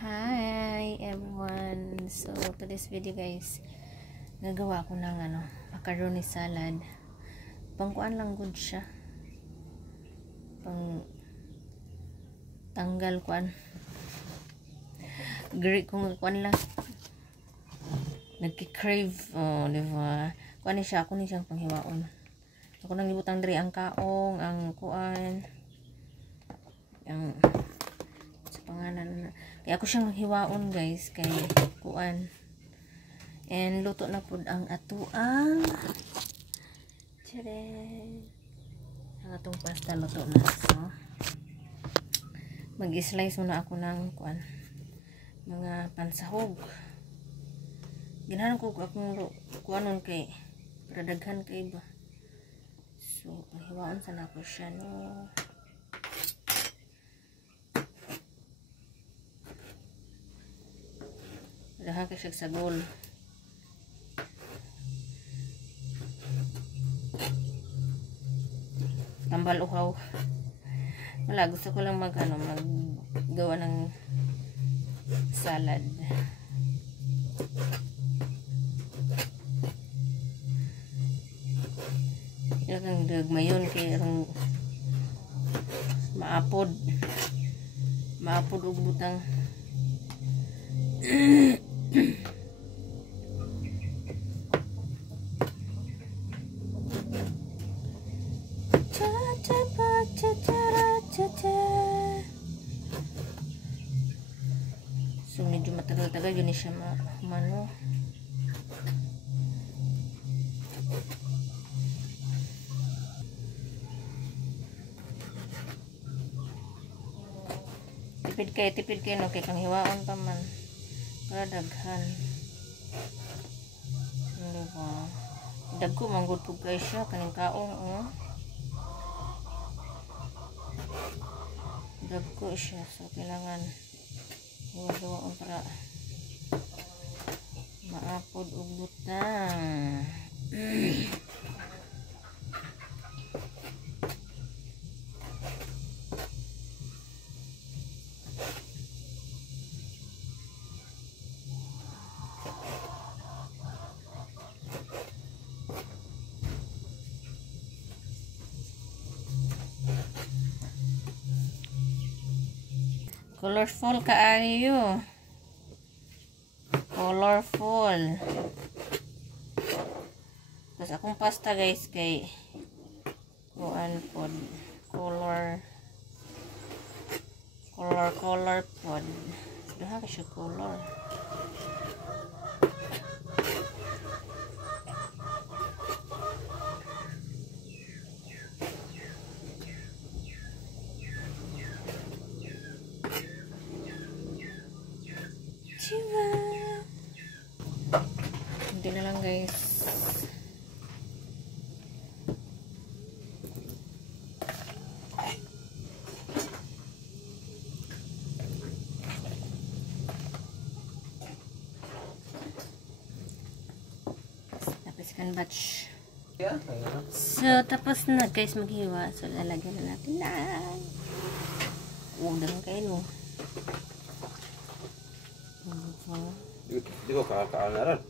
Hi everyone! So today's video guys, gagawa ko ng macaroni salad. Pangkuan lang good siya. Pang tanggal kuan. Gri kung kuan lang. Nagki-crave, diba? Kuan ni siya, ako ni siyang panghiwaon. Ako nang libutang diri ang kaong, ang kuan, ang sa pangalan na. Kaya ako siyang hiwaon guys kay kuan. And luto na pud ang atuang tcharan. Ang atong pasta luto na. So mag-slice muna ako ng kuan, mga pansahog. Ganahan ko akong kuanon kay para daghan kay ba. So hiwaon sana ko siya no. Dahan ka siya sagol. Tambal uhaw. Wala, gusto ko lang maggawa ng salad. Ilagang dagmayon kay arong maapod og butang. So medyo matagal-tagal yun siya mano. Tipid kayo no, kay kang hiwaon pa man para daghan. Diba? Dagko manggod po kayo siya kaning kaong dagko siya, so kailangan hiwa-hiwaon para maapod og butang. Colorful kaayo. Colorful. Tapos akong pasta guys kay kuan pod color pod. Daha ka siya color. Hindi na lang guys. Tapos kan batch. So tapos na guys maghiwa. So lalagyan na natin lang. Udang kayo no. Di ko kakaalan.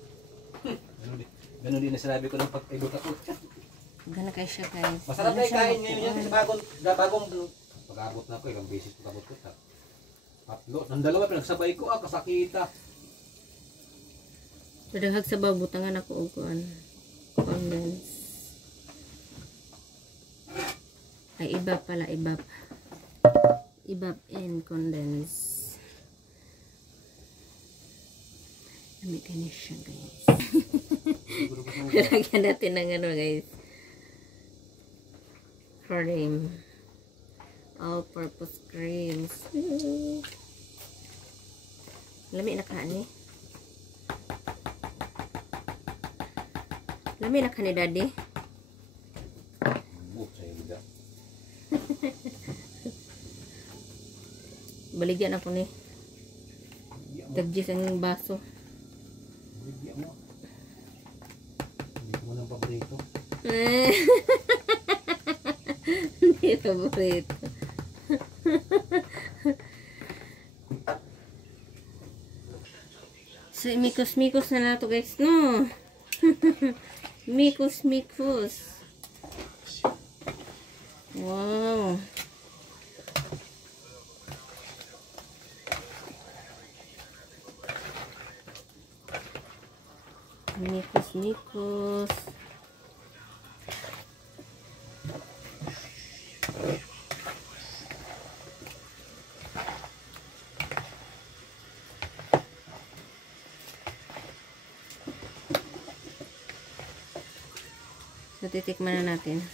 Ganun din na sinabi ko ng pag-ibot ako. Gana kayo siya guys. Masarap na kain ngayon yan sa bagong pag-abot na ako ilang beses pag-abot ko. Tatlo, ng dalawa pinagsabay ko kasakita. Padahag sa babutangan ako og kuan. Condense. Ay ibap pala, ibap. Ibap and condense. Dami kayo siya guys. Lagyan natin ng guys. Cream. All-purpose creams. Lami na kaani. Lami na kani daddy. Baligyan ako ni. Dagjis ang baso. Hindi ko ng paborito. Hindi paborito. So, mikos-mikos na nato guys, no? Mikos-mikos. Wow. Mikos-mikos. So, titikman na natin.